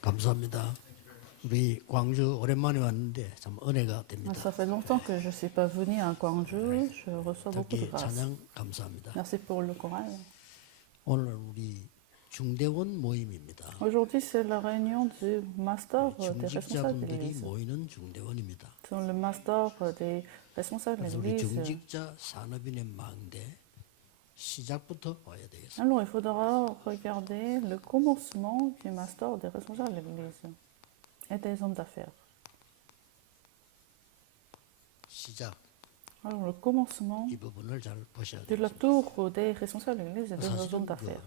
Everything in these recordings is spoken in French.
감사합니다. 우리 광주 오랜만에 왔는데 참 은혜가 Ah, 됩니다. ça fait longtemps que je ne suis pas venue à Gwangju. Je reçois beaucoup de 특히 grâce. 찬양 감사합니다. Merci pour le choral. 오늘 우리 중대원 모임입니다. Aujourd'hui, c'est la réunion du master des responsables de 중직자분들이 l'Église. 모이는 중대원입니다. Sur le master des responsables de 그래서 우리 l'Église. 중직자 산업인의 망대 시작부터 봐야 되겠습니다. Alors, il faudra regarder le commencement du master des responsables de l'Église et des hommes d'affaires. 시작 Alors, le commencement 이 부분을 잘 보셔야 de la 됩니다. tour des responsables de l'Église et des hommes 사실은 d'affaires.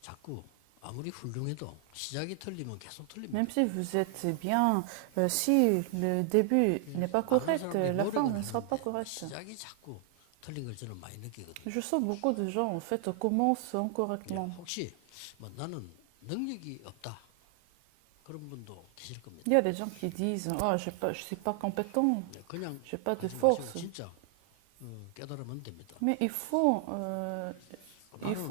자꾸 아무리 훌륭해도 시작이 틀리면 계속 틀립니다. Même si vous êtes bien, si le début n'est pas 많은 correct, 사람들이 la fin 노력은 ne sera pas 하는데 correcte. 시작이 자꾸 틀린 걸 저는 많이 느끼거든요. Je sens beaucoup de gens, en fait, commencent incorrectement. 혹시 뭐 나는 능력이 없다 그런 분도 계실 겁니다. Il y a des gens qui disent oh, je ne suis pas compétent, 그냥 je n'ai pas de 하지 force. 마시고 진짜 깨달으면 됩니다. Mais il faut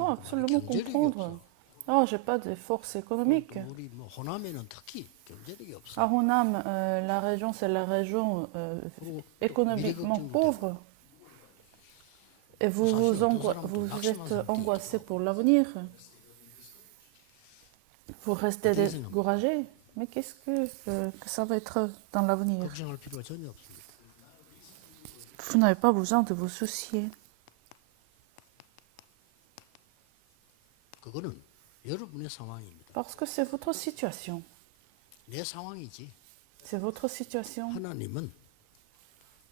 absolument comprendre. Oh, je n'ai pas de force économique. 우리 뭐 호남에는 특히 경제력이 없어. À Honam, la région, c'est la région économiquement pauvre. Et vous êtes angoissé pour l'avenir. Vous restez découragé. Mais qu'est-ce que ça va être dans l'avenir? 걱정할 필요가 전혀 없습니다. Vous n'avez pas besoin de vous soucier. 그거는 여러분의 상황입니다. Parce que c'est votre situation. 내 상황이지. C'est votre situation. 하나님은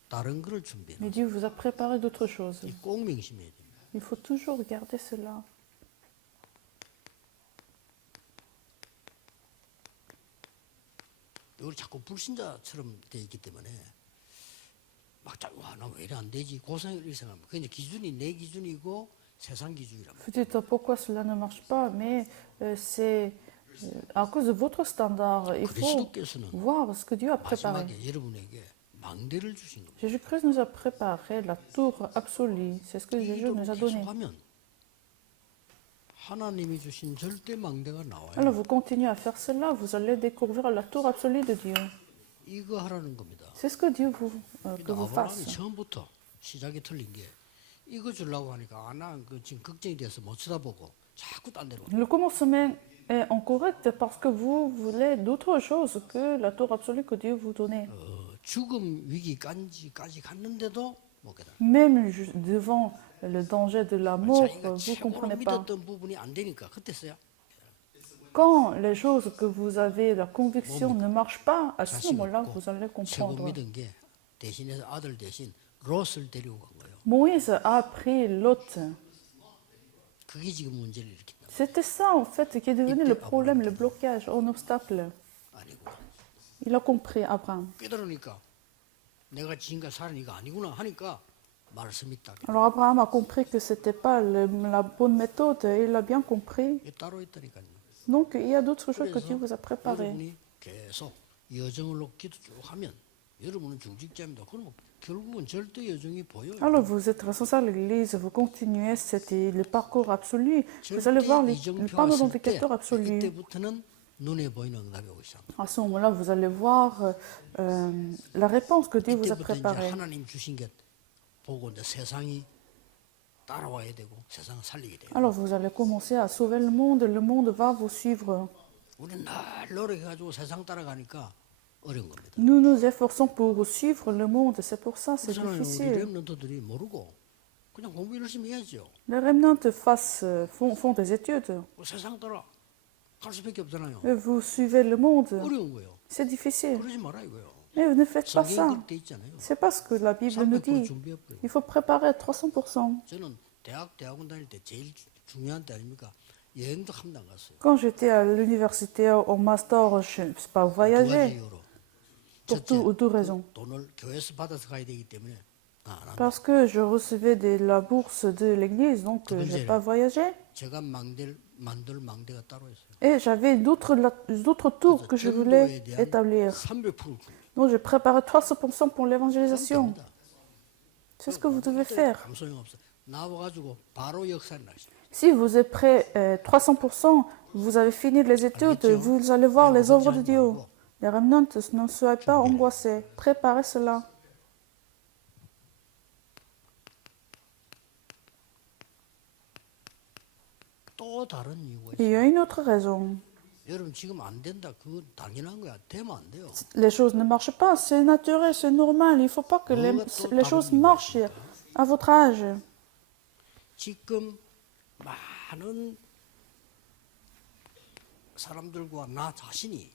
다른 거를 준비해. Mais Dieu vous a préparé d'autres choses. 꼭 명심해야 됩니다. Il faut toujours garder cela. 우리 자꾸 불신자처럼 돼 있기 때문에 나 왜 이래 안 되지 고생을 생각합니다. 그 이제 기준이 내 기준이고 세상 기준이란 말이에요. Vous dites pourquoi cela ne marche pas, mais c'est à cause de votre standard. Il faut 그리스도께서는 voir ce que Dieu a préparé. 마지막에 여러분에게 망대를 주신 겁니다. Jésus-Christ nous a préparé la tour absolue. C'est ce que Jésus nous a donné. 계속하면 하나님이 주신 절대 망대가 나와요. Alors vous continuez à faire cela, vous allez découvrir la tour absolue de Dieu. 이거 하라는 겁니다. C'est ce que Dieu veut que vous 아브라함이 fasse. 처음부터 시작이 틀린 게 이거 주려고 하니까 나그 지금 걱정이 돼서 못 쳐다보고 자꾸 딴 데로. Le commencement est incorrect parce que vous voulez d'autres choses que la tour absolue que Dieu vous donnait. 죽음 위기까지 갔는데도 못 깨달아. Même devant le danger de la mort, 자기가 vous ne 최고로 comprenez pas. 믿었던 부분이 안 되니까 그때서야 Quand les choses que vous avez, la conviction ne marchent pas, à ce moment-là, vous allez 최고 comprendre. 믿은 게 대신해서 아들 대신 롯을 데리고 간 거예요. Moïse a pris Lot. 그게 지금 문제를 일으킨다. C'était ça, en fait, qui est devenu le problème, le blocage, un obstacle. 아니고 Il a compris, Abraham. 깨달으니까 내가 지금까지 살은 이거 아니구나 하니까 말씀이 딱 Alors Abraham a compris que ce n'était pas la bonne méthode, et il a bien compris. 따로 있다니까요. Donc il y a d'autres choses que Dieu vous a préparées. 여러분이 계속 여정을 기도 쭉 하면 여러분은 중직자입니다. 그러면 결국은 절대 여정이 보여요. Alors vous êtes responsable de l'Église, vous continuez le parcours absolu, vous allez voir le panneau d'indicateur absolu. 그때부터는 눈에 보이는 응답이 오기 시작합니다. À ce moment-là, vous allez voir la réponse que Dieu vous a 이때부터 이제 préparée. 하나님 주신 게 보고 이제 세상이 따라와야 되고 세상을 살리게 돼요. Alors vous allez commencer à sauver le monde va vous suivre. 우리는 늘 노력해가지고 세상 따라가니까 어려운 겁니다. Nous nous efforçons pour suivre le monde, c'est pour ça c'est 그렇잖아요. 우리 difficile. 렘넌트들이 모르고 그냥 공부 열심히 해야죠. Les remnants font des études. 세상 따라 갈 수밖에 없잖아요. Et vous suivez le monde, 어려운 거예요. c'est difficile. 그러지 말아 이거요. Mais vous ne faites pas 성경에 ça. 그렇게 돼 있잖아요. C'est pas ce que la Bible nous 300% dit. 준비해버려요. Il faut préparer à 300%. 저는 대학원 다닐 때 제일 중요한 때 아닙니까? 여행도 한 번 안 갔어요. Quand j'étais à l'université au master, je ne sais pas 두 가지 voyager 이유로. pour 첫째, deux raisons. 돈을 교회에서 받아서 가야 되기 때문에 안 합니다. Parce que je recevais la bourse de l'église, donc je n'ai pas voyagé. 제가 만들 망대가 따로 있어요. Et j'avais d'autres tours que je voulais 전도에 대한 établir. 300%. Donc j'ai préparé 300% pour l'évangélisation. 됩니다. C'est ce que vous devez faire. 아무 소용 없어. 나와가지고 바로 역사를 나시. Si vous êtes prêt 300%, vous avez fini les études, vous allez voir les œuvres de Dieu. Les remnants, ne soyez pas angoissés. Préparez cela. 또 다른 이유가 Il y 있어요. a une autre raison. 여러분 지금 안 된다. 그거 당연한 거야. 되면 안 돼요. Les choses ne marchent pas, c'est naturel, c'est normal. Il ne faut pas que les choses marchent à votre âge. 지금 많은 사람들과 나 자신이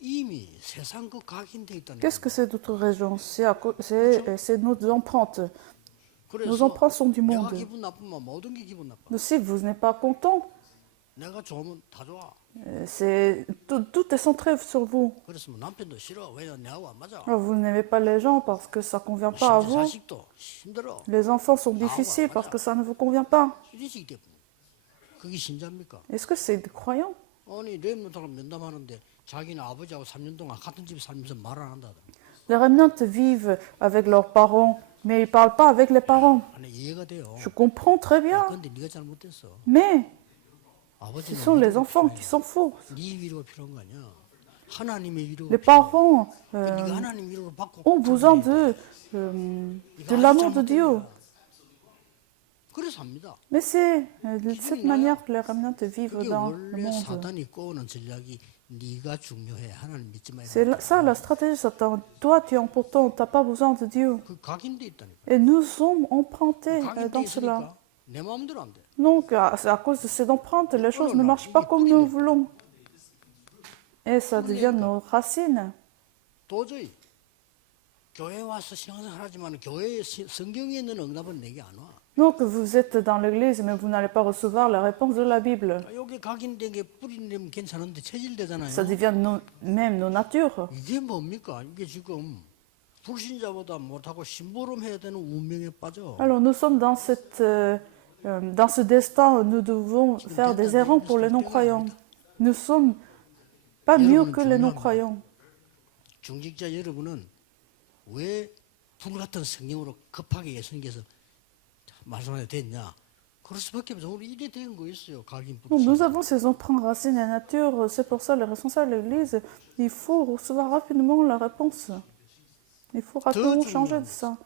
이미 세상 그 각인돼 있다는 Qu'est-ce que 거예요. c'est d'autre raison? C'est nos empreintes. Nos 그래서 empreintes sont du 내가 monde. 기분 나쁘면 모든 게 기분 나빠. Donc, si vous n'êtes pas content, 내가 좋으면 다 좋아. tout est centré sur vous. 그랬으면 남편도 싫어. 왜냐면 내하고 안 맞아. Alors, vous n'aimez pas les gens parce que ça ne convient pas à 심지어 vous. 자식도 힘들어. Les enfants sont difficiles parce que ça ne vous convient pas. 이러시기 때문에. 그게 신자입니까? Est-ce que c'est des croyants? 아니 렘넌트랑 면담하는데 자기는 아버지하고 3년 동안 같은 집에 살면서 말 안 한다. Les remnants vivent avec leurs parents, mais ils ne parlent pas avec les parents. 아니 이해가 돼요. Je comprends très bien, 근데 네가 잘못됐어. mais ce 아버지는 sont les enfants qui sont faux. 네 위로가 필요한 거 아니야. 하나님의 위로가 Les 필요해. parents 네가 하나님 위로를 받고 ont besoin de l'amour de Dieu. 그래서 합니다. Mais c'est de cette manière que les remnants vivent 그게 dans le 원래 monde. 사단이 꼬는 전략이 네가 중요해. 하나님 믿지 말고. C'est ça la stratégie de Satan. Toi, tu es important, tu n'as pas besoin de Dieu. 그 각인돼 있다니까. Et nous sommes empruntés 각인돼 dans cela. 있으니까 내 마음대로 안 돼. Donc, c'est à cause de ces empreintes, les choses ne marchent pas comme nous voulons. Et ça devient nos racines. 도저히 교회 와서 신앙생활 하지만 교회에 성경에 있는 응답은 내게 안 와. Donc, vous êtes dans l'église, mais vous n'allez pas recevoir la réponse de la Bible. 여기 각인된 게 뿌리내면 괜찮은데 체질되잖아요. Ça devient même nos natures. 이게 뭡니까? 이게 지금 불신자보다 못하고 심부름 해야 되는 운명에 빠져. Alors, nous sommes dans dans ce destin où nous devons faire des errants pour les non-croyants. Nous ne sommes pas mieux que les non-croyants. 중직자 여러분은 왜 불같은 성령으로 급하게 예수님께서 말씀하게 됐냐? 그럴 수밖에 없어. 우리 이래 된 거였어요. 각인 Donc, nous 불신. avons ces empreintes racines et nature. C'est pour ça, les responsables de l'Église, il faut recevoir rapidement la réponse. Il faut rapidement changer de ça.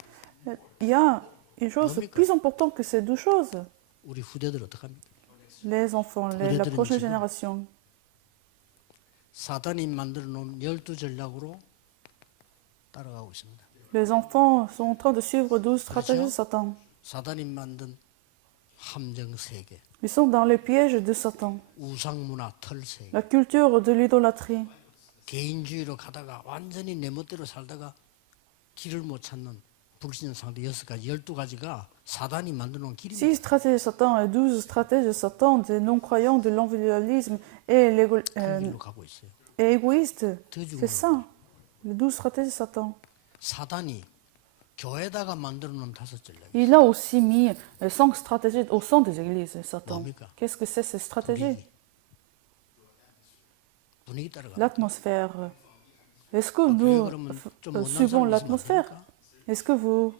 Il y a une chose plus importante que ces deux choses. 우리 후대들 어떡합니까? Les enfants, la prochaine génération. 사단이 만들어 놓은 12전략으로 따라가고 있습니다. Les enfants sont en train de suivre 12 stratégies de Satan. 사단이 만든 함정 세계, Ils sont dans les pièges de Satan. 우상 문화 털세계, La culture de l'idolâtrie. 개인주의로 가다가 완전히 내 멋대로 살다가 길을 못 찾는 불신자 상대 6가지, 12가지가 사단이 만들어 놓은 길입니다. 6 stratégies de Satan et 12 stratégies de Satan, des non-croyants, de l'individualisme et 길로 가고 있어요. égoïste. 더 C'est 죽은 ça, les 12 stratégies de Satan. 사단이 교회에다가 만들어 놓은 5전략. Il a aussi mis 5 stratégies au sein des églises, Satan. 뭡니까? Qu'est-ce que c'est ces stratégies? 분위기 따라가. L'atmosphère. Est-ce que nous suivons l'atmosphère? Est-ce que vous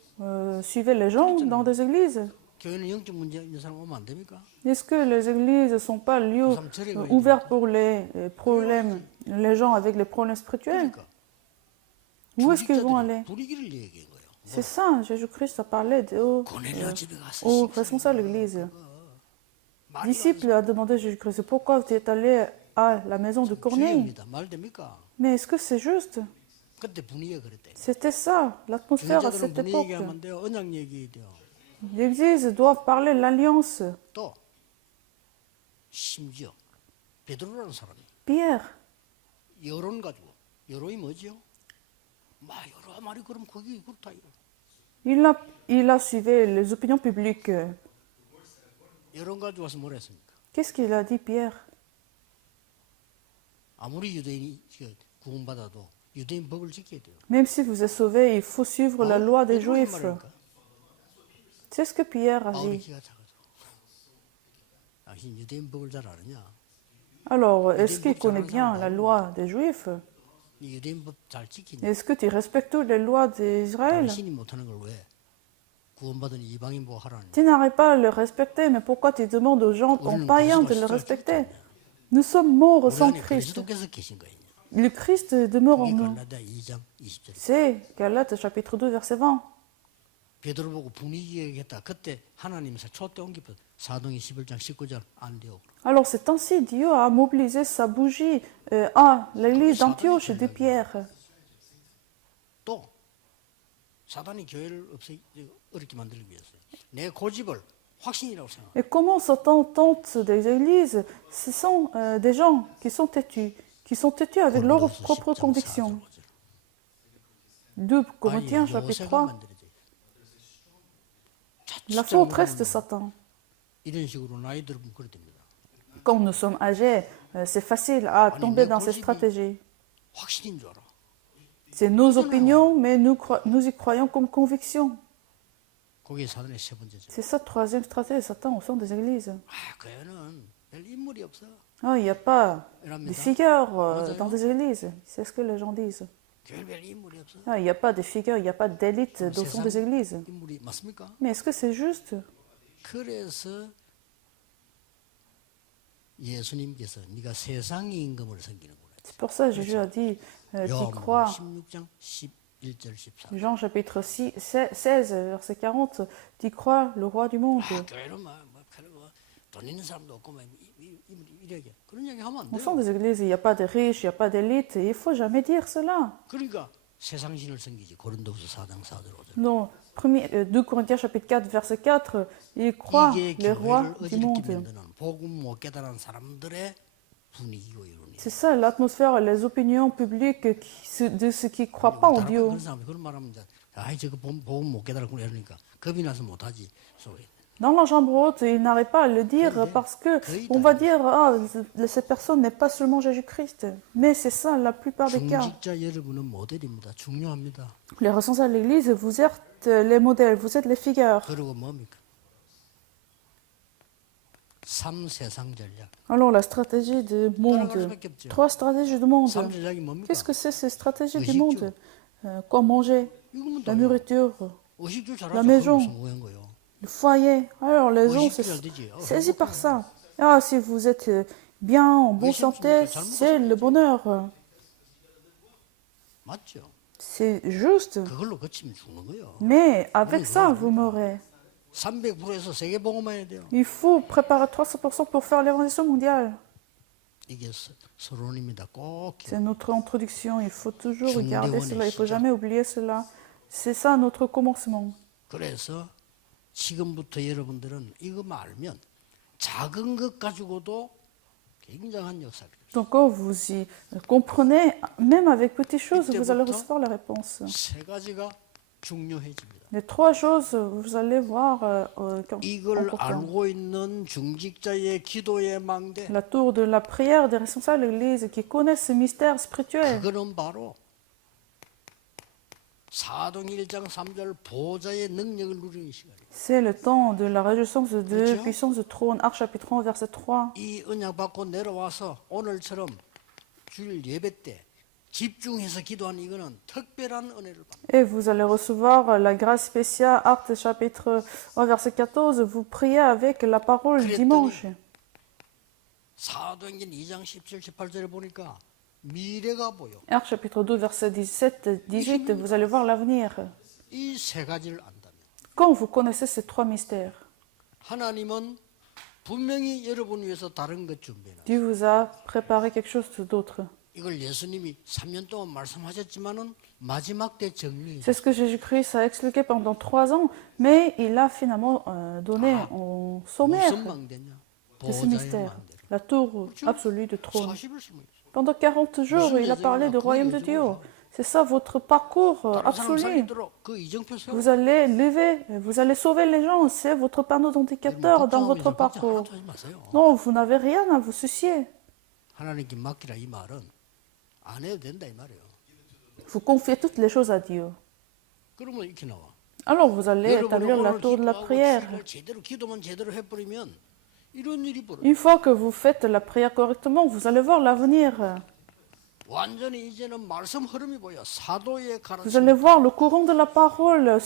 suivez les gens dans des églises? 교회는 영적 문제 있는 사람 오면 안 됩니까? Est-ce que les églises ne sont pas lieux ouverts pour les problèmes, les gens avec les problèmes spirituels? 그러니까 Où est-ce qu'ils vont aller? 분위기를 얘기한 거예요. C'est ça, Jésus-Christ a parlé 고넬료 집에 가서 aux responsables de l'église. 말이 Disciple a demandé à Jésus-Christ pourquoi tu es allé à la maison de Corneille. 주의입니다. 말 됩니까? Mais est-ce que c'est juste? 그때 분위기가 그랬대. C'était ça, l'atmosphère à 중직자들은 cette 분위기 époque. 얘기하면 안 돼요. 언약 얘기해야 돼요. L'église doit parler de l'alliance. 또 심지어 베드로라는 사람이 Pierre, 여론 가지고, 여론이 뭐지요? 막 여러 말이 그럼 거기 그렇다. il a suivi les opinions publiques. 여론 가지고 와서 뭐라 했습니까? Qu'est-ce qu'il a dit, Pierre? 아무리 유대인이 구원받아도 유대인 법을 지켜야 돼요. Même si vous êtes sauvé, il faut suivre la loi des 베드로가 Juifs. 말하니까 C'est ce que Pierre a 바울이 dit. 키가 작아서 당신 유대인 법을 잘 아느냐? Alors, est-ce qu'il connaît bien la loi des Juifs? 이 유대인 법 잘 지키냐? Est-ce que tu respectes toutes les lois d'Israël? 당신이 못하는 걸 왜? 구원받은 이방인 보고 하라는. Tu n'arrêtes pas à le respecter, mais pourquoi tu demandes aux gens, aux païens de le respecter? Nous sommes morts 우리 sans 안에 Christ. 그리스도께서 계신 거예요. Le Christ demeure en 그게 nous. 갈라디아 2장 20절. C'est Galates chapitre 2, verset 20. 베드로 보고 분위기 얘기했다. 그때 하나님 촛대 옮기고 사도행전 11장 19절 안 돼요. Alors c'est ainsi Dieu a mobilisé sa bougie à l'église d'Antioche et de Pierre. 또 사단이 교회를 어렵게 만들기 위해서 내 고집을 확신이라고 생각. Et comment Satan tente des églises? Ce sont des gens qui sont têtus avec leurs propres convictions. 2 Corinthiens chapitre 3. La forteresse de Satan. 이런 식으로 나이 들면 그래 됩니다. Quand nous sommes âgés, c'est facile à tomber dans ces stratégies. 확신인 줄 알아. C'est nos opinions, mais nous y croyons comme conviction. 그게 사단의 세 번째죠. C'est ça, troisième stratégie de Satan au sein des églises. 아, 교회는 별 인물이 없어. Ah, il n'y a pas de figures dans des églises. C'est ce que les gens disent. 교회 별 인물이 없어. Ah, il n'y a pas de figures, il n'y a pas d'élite au sein des églises. 인물이 맞습니까? Mais est-ce que c'est juste? 그래서 예수님께서 네가 세상의 임금을 섬기는구나. C'est pour ça que Jésus a dit, tu 요한복음 crois, 16장 11절 14. Jean chapitre 16, verset 40, tu crois le roi du monde. 아, 교회는 돈 있는 사람도 없고 이렇게 그런 얘기 하면 안 Au 돼요. sein des églises, il n'y a pas de riches, il n'y a pas d'élite, et il ne faut jamais dire cela. 그러니까 세상 신을 섬기지. 고린도후서 4장 4절 5절. Non, 2 Corinthiens chapitre 4, verset 4, il croit 이게 les rois 교회를 du 어지럽게 monde. 만드는 복음 못 깨달은 사람들의 분위기고 이론이에요. C'est ça l'atmosphère, les opinions publiques de ceux qui ne croient pas en 다른 Dieu. 그런 사람이 그런 말하면 이제 아이 저거 복음 못 깨달았구나 이러니까 겁이 나서 못하지. 소리. Dans la chambre haute, il n'arrive pas à le dire parce que on va dire ah cette personne n'est pas seulement Jésus-Christ, mais c'est ça la plupart des cas. 중직자 여러분은 모델입니다. 중요합니다. Les responsables de l'Église, vous êtes les modèles, vous êtes les figures. 그리고 뭡니까? 3세상 전략. Alors la stratégie du monde, 3 stratégies du monde. 3전략이 뭡니까? Qu'est-ce que c'est ces stratégies du monde? Quoi manger, 이거면 la 다 nourriture, 의식주 la 잘하죠. maison. 성공한 거요. le foyer. Alors les gens sont saisis par ça. Ah, si vous êtes bien, en bonne santé, c'est le bonheur. 맞죠? C'est juste. 그걸로 그치면 죽는 거예요. Mais avec ça, vous mourrez. 300%에서 세계 복음화해야 돼요. Il faut préparer 300% pour faire l'évangélisation mondiale. 이게 서론입니다. 꼭 C'est notre introduction. Il faut toujours regarder cela. Il ne faut jamais oublier cela. C'est ça notre commencement. 그래서 지금부터 여러분들은 이것만 알면 작은 것 가지고도 굉장한 역사를. Donc quand vous y comprenez, même avec petites choses, vous allez recevoir la réponse. 세 가지가 중요해집니다. Les 3 choses, vous allez voir 이걸 important. 알고 있는 중직자의 기도의 망대. La tour de la prière des responsables de l'Église qui connaissent ce mystère spirituel. 그거는 바로 사도행 1장 3절 보좌의 능력을 누리는 시간이에요. C'est le temps de la réjouissance de puissance du trône. Actes chapitre 1, verset 3. 이 언약 받고 내려와서 오늘처럼 주일 예배 때 집중해서 기도하는 이거는 특별한 은혜를 받는. Et vous allez recevoir la grâce spéciale. Actes chapitre 1, verset 14. Vous priez avec la parole dimanche. 사도행전 2장 17, 18절에 보니까 미래가 보여. Actes chapitre 2, verset 17, 18. Vous allez voir l'avenir. 이 세 가지를 안다면 Quand vous connaissez ces 3 mystères, 하나님은 분명히 여러분 위해서 다른 것 준비해놨어요. Dieu vous a préparé quelque chose d'autre. 이걸 예수님이 3년 동안 말씀하셨지만은 마지막 때 정리. C'est ce que Jésus-Christ a expliqué pendant 3 ans, mais il a finalement donné en sommaire 무슨 망대냐? de ce 보좌의 mystère, 망대. la tour absolue du trône. 40을 심어요. Pendant 40 jours, il a parlé du royaume de Dieu. C'est ça votre parcours 다른 사람 absolu. 살리도록 그 이정표 세워. Vous allez lever, vous allez sauver les gens. C'est votre panneau d'indicateur dans votre parcours. 하지 마세요. Non, vous n'avez rien à vous soucier. 하나님께 맡기라 이 말은 안 해도 된다 이 말이에요. Vous confiez toutes les choses à Dieu. 그러면 이렇게 나와. Alors vous allez 여러분은 établir la 오늘 tour de la 기도하고 prière. 주일날 제대로 기도만 제대로 해버리면 이런 일이 벌어. Une fois que vous faites la prière correctement, vous allez voir l'avenir. 완전히 이제는 말씀 흐름이 보여. 사도의 Vous 가르침. allez voir le courant de la parole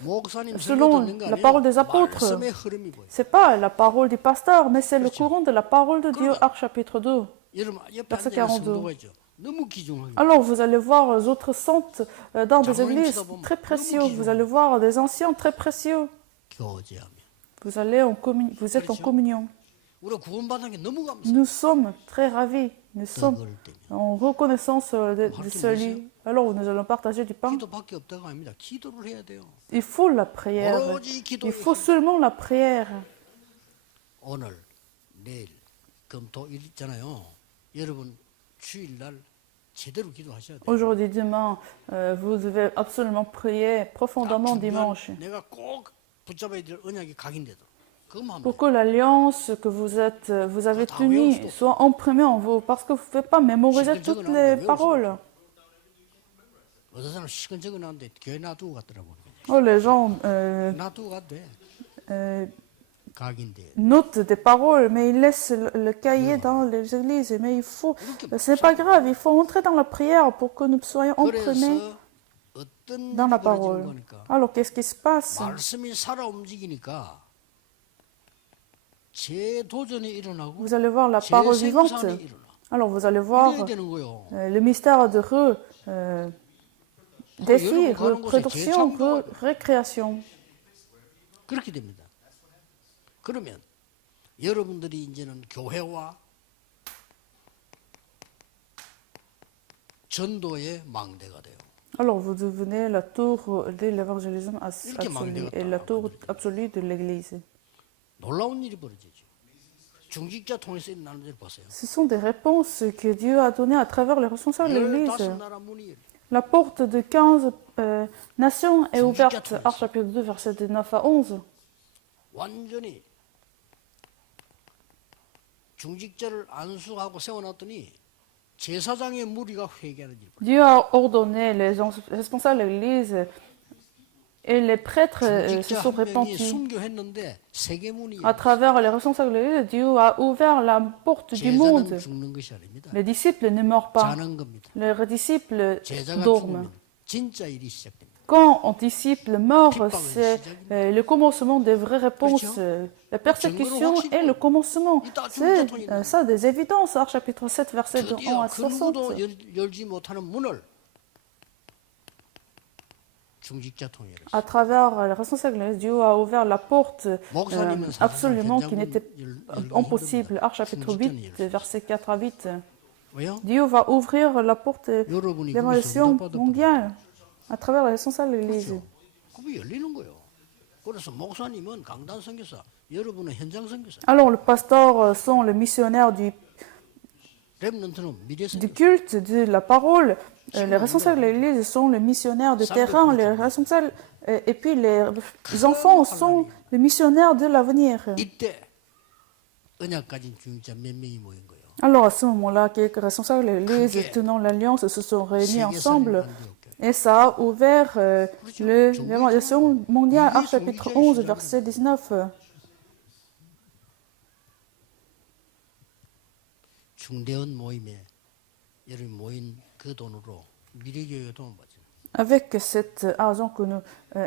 목사님 설교 selon 듣는 거 la parole des 아니에요. apôtres. 말씀의 흐름이 보여. C'est pas la parole du pasteur, mais c'est le 그렇죠. courant de la parole de Dieu, 그러면- Actes chapitre 2. 여러분 옆에 verset 앉아 있는 42. 성도가 있죠. 너무 귀중하게. Alors vous allez voir les autres saintes dans des 장로님 églises 쳐다보면 très précieux. 너무 Vous allez voir des anciens très précieux. 교제하며. Vous êtes en 그렇죠. communion. 우리가 구원받은 게 너무 감사. Nous sommes très ravis. Nous sommes 그걸 때문에 en reconnaissance de ce lit. Alors nous allons partager du pain. 기도밖에 없다가 아닙니다. 기도를 해야 돼요. Il faut la prière. 오로지 기도에 Il faut seulement la prière. 오늘 내일 금토일 있잖아요. 여러분 주일날 제대로 기도하셔야 돼요. Aujourd'hui, demain, vous devez absolument prier profondément dimanche. 내가 꼭 붙잡아야 될 언약이 각인돼도 그것만 하면 Pour que l'alliance que vous avez tenue soit imprimée en vous. Parce que vous ne pouvez pas mémoriser toutes les paroles. 어떤 사람 시간 적어놨는데 교회 놔두고 갔더라고. Oh, les gens 놔두고 갔대. 각인돼. notent des paroles, mais ils laissent le cahier dans les églises. Mais il faut, ce n'est pas grave, il faut entrer dans la prière pour que nous soyons imprimés 그래서 어떤 dans la 일이 벌어지는 parole. 거니까 Alors, qu'est-ce qui se passe? 말씀이 살아 움직이니까 재도전이 일어나고 Vous allez voir la parole vivante. 재생산이 일어나. Alors, vous allez voir 이래야 되는 거요. le mystère de défi, reproduction, récréation. 그렇게 됩니다. 그러면 여러분들이 이제는 교회와 전도의 망대가 돼요. Alors, vous devenez la tour de l'évangélisme 이렇게 absolu 망대가 et la tour absolue de l'Église. 놀라운 일이 벌어지죠. 중직자 통해서 일어나는 일 보세요. Ce sont des réponses que Dieu a données à travers les responsables de l'Église. 15나라 문이 열려. La porte de 15 nations est ouverte. Actes chapitre 2, versets de 9 à 11. 완전히 중직자를 안수하고 세워놨더니 제사장의 무리가 회개하는 일. Dieu a ordonné les responsables de l'Église et les prêtres se 중직자 sont 한 명이 repentis. 순교했는데 세계 문이 À travers les responsables de l'Église, Dieu a ouvert la porte du 제자는 monde. 죽는 것이 아닙니다. Les disciples ne meurent pas. 자는 겁니다. Les disciples 제자가 dorment. 죽으면 진짜 일이 시작됩니다. Quand un disciple meurt, c'est le commencement des vraies réponses. La persécution est le commencement. C'est ça des évidences. Actes chapitre 7, verset de 1 드디어 à 그 누구도 60. 열지 못하는 문을 중직자 통해 열었어요. À travers les responsables de l'Église, Dieu a ouvert la porte 목사님은 absolument 사실상 qui n'était impossible. Actes chapitre 8, verset 4 à 8. 왜요? Dieu va ouvrir la porte de 여러분이 l'évaluation 거기서 응답받아 mondiale à travers les responsables de l'Église. 그게 열리는 거예요. 그래서 목사님은 강단 선교사, 여러분은 현장 선교사. Alors, les pasteurs sont les missionnaires 랩런트는 미래 du 선교사. culte de la parole. Les responsables de l'Église sont les missionnaires de terrain. Les responsables, et puis les enfants sont les missionnaires de l'avenir. 이때 언약 가진 중직자 몇 명이 모인 거예요. Alors, à ce moment-là, quelques responsables de l'Église tenant l'alliance se sont réunis ensemble. Et ça a ouvert l'évangélisation mondiale, Actes chapitre 11, verset 19. 중대원 모임에 여러분 모인 그 돈으로 미래교회 도움 받죠. Avec cet argent que nous,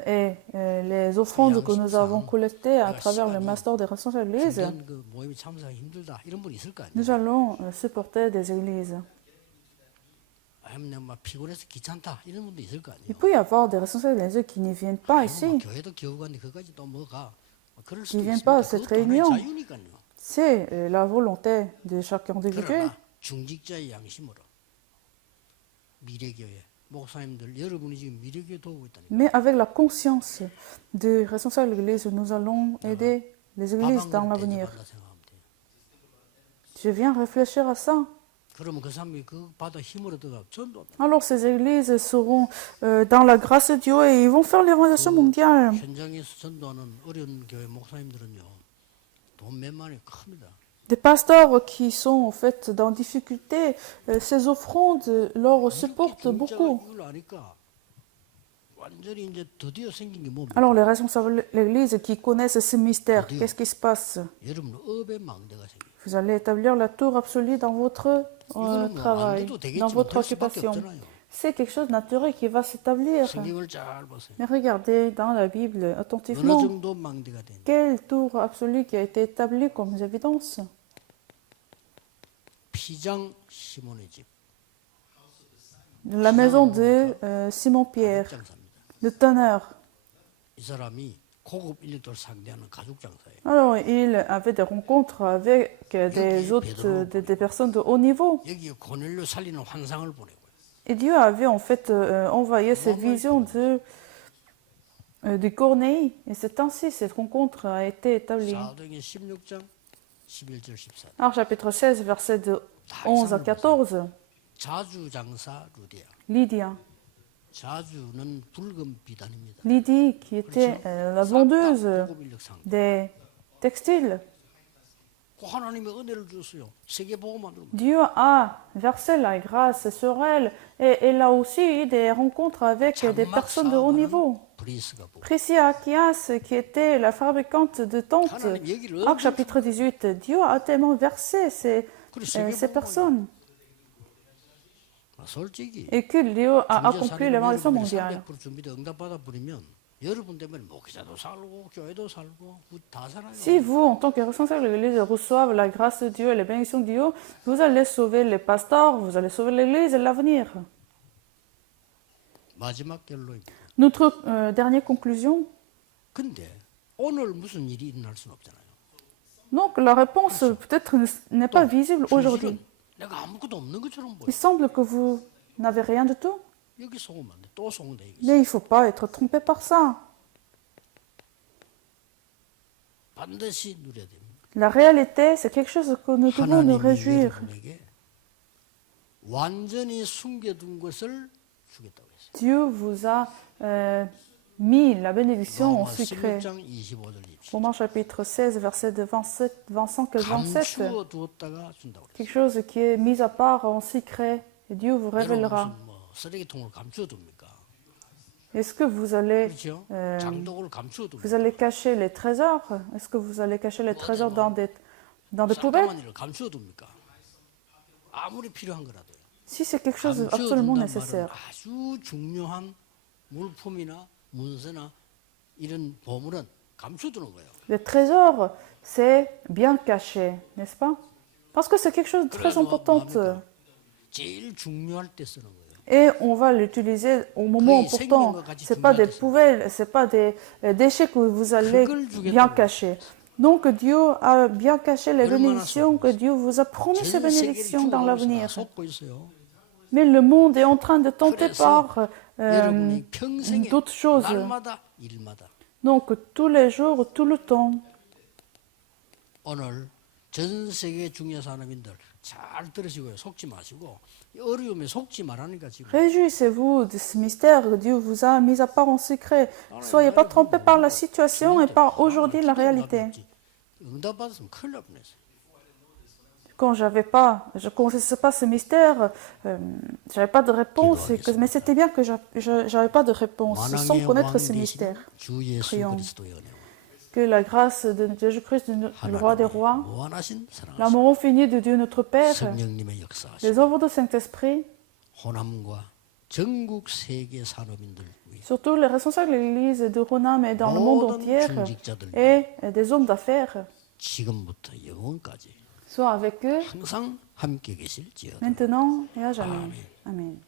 et les offrandes que nous avons collectées à travers le master des responsables de l'Église, 중대원 그 모임에 참석하기 힘들다 이런 분 있을 거 아니에요. nous allons supporter des églises. 아니면 막 피곤해서 귀찮다 이런 분도 있을 거 Il 아니에요. peut y avoir des responsables de l'Église qui ne viennent pas 뭐 ici, 교회도 겨우 갔는데 그까지 또 뭐가 그럴 qui 수도 viennent 있습니다. pas à cette 그것도 하나의 réunion. 자유니까요. C'est la volonté de chaque individu. 그러나 중직자의 양심으로 미래교회 목사님들 여러분이 지금 미래교회 도우고 있다니까. Mais avec la conscience des responsables de l'Église, nous allons aider les églises dans l'avenir. 생각하면 돼요. Je viens réfléchir à ça. 그러면 그 사람이 그 바다 힘으로 들어가 전도. Alors ces églises seront dans la grâce de Dieu et ils vont faire l'évangélisation mondiale. 현장에서 전도하는 어려운 교회 목사님들은요 돈 몇만이 큽니다. Des pasteurs qui sont en fait dans difficulté, ces offrandes leur supportent beaucoup. 이걸 아니까 완전히 이제 드디어 생긴 게 뭡니까? Alors les responsables de l'Église qui connaissent ce mystère, qu'est-ce qui se passe? 여러분 업의 망대가 생겨. Vous allez établir la tour absolue dans votre 이거는 뭐안 travail, 돼도 dans 되겠지만 votre 될 수밖에 occupation. 없잖아요. C'est quelque chose de naturel qui va s'établir. 성경을 잘 보세요. Mais regardez dans la Bible 어느 attentivement 정도 망대가 되냐. quelle tour absolue qui a été établie comme évidence. 피장 시몬의 집. La maison de Simon-Pierre, 장사입니다. le tonneur. 이 사람이 고급 인력들을 상대하는 가죽 장사예요. Alors, il avait des rencontres avec des autres, des personnes de haut niveau. 여기 고넬료 살리는 환상을 보내고요. Et Dieu avait en fait envoyé cette vision de Corneille. Et c'est ainsi cette rencontre a été établie. 사도행전 16장 11절 14절. Alors, chapitre 16, versets de 11 à 14. 자주 장사 루디아. Lydia. 자주는 붉은 비단입니다. Lydie, qui était la vendeuse 고급 인력 상. des textiles. 그 하나님의 은혜를 주었어요. 세계 보고 만들고. Dieu a versé la grâce sur elle et elle a aussi eu des rencontres avec des personnes de haut niveau. 브리스가 보고. Priscilla Akias, qui était la fabricante de tentes. 하나님 얘기를 Acte chapitre 18. Dieu a tellement versé ces personnes. 솔직히 Et que Dieu a 중재 accompli 사례를 l'évangile 여러분들이 mondiale. 300% 준비돼 응답받아 버리면 여러분 때문에 목회자도 살고 교회도 살고 다 살아요. Si vous, en tant que responsable de l'Église, reçoivent la grâce de Dieu et les bénédictions de Dieu, vous allez sauver les pasteurs, vous allez sauver l'Église et l'avenir. 마지막 결론입니다. Notre dernière conclusion. 근데 오늘 무슨 일이 일어날 수는 없잖아요. Donc la réponse peut-être n'est pas visible aujourd'hui. 내가 아무것도 없는 것처럼 보여. Il semble que vous n'avez rien du tout. 여기 속으면 안 돼. 또 속는다 이거지. Mais il ne faut pas être trompé par ça. 반드시 누려야 됩니다. La réalité, c'est quelque chose que nous devons nous 하나님이 réjouir. 여러분에게 완전히 숨겨둔 것을 주겠다고 했어요. Dieu vous a mis la bénédiction en 로마 secret. 16장 25절 27절. Romains chapitre 16, verset de 25 et 27. 감추어 두었다가 준다고 그랬어요. Quelque chose qui est mis à part en secret et Dieu vous 여러분 révélera. 무슨 뭐 쓰레기통을 감추어 둡니까? Est-ce que vous allez, 그렇죠? euh, 장독을 감추어 둡니까? vous allez cacher les trésors? Est-ce que vous allez cacher les trésors dans des poubelles? 쌀가마니를 감추어 둡니까? 아무리 필요한 거라도요. Si c'est quelque chose 감추어 absolument 둔단 말은 nécessaire. 아주 중요한 물품이나 문서나 이런 보물은 감춰두는 거예요. Le trésor, c'est bien caché, n'est-ce pas? Parce que c'est quelque chose de très important. 제일 중요할 때 쓰는 거예요. Et on va l'utiliser au moment important. Ce n'est pas des poubelles, ce n'est pas des déchets que vous allez bien cacher. Donc Dieu a bien caché les bénédictions, que Dieu vous a promis ces 전 세계를 bénédictions dans 주워가면서 l'avenir. 속고 있어요. Mais le monde est en train de tenter par 여러분이 평생에 d'autres choses. 날마다 일마다 Donc tous les jours, tout le temps. 오늘 전 세계 중요 산업인들 잘 들으시고요. 속지 마시고 어려움에 속지 말라니까 지금. Réjouissez-vous de ce mystère que Dieu vous a mis à part en secret. Soyez pas trompés par la situation et par aujourd'hui la réalité. 응답 받았으면 큰일 날 뻔했어요. Quand je connaissais pas ce mystère, j'avais pas de réponse, mais c'était bien que j'avais pas de réponse sans 만왕의 connaître 왕 ce 되신 mystère. 주 예수 Prions. 그리스도의 은혜와 Que la grâce de Jésus-Christ, le roi des rois, 무한하신 사랑하신 l'amour infini de Dieu notre Père, 성령님의 역사하신 les œuvres du Saint-Esprit, 호남과 전국 세계 산업인들 위해 surtout les responsables de l'Église de Ronam et dans le monde 모든 entier, 중직자들 et des hommes d'affaires, 지금부터 영원까지 soient avec eux 항상 함께 계실지어다. maintenant et à jamais. Amen.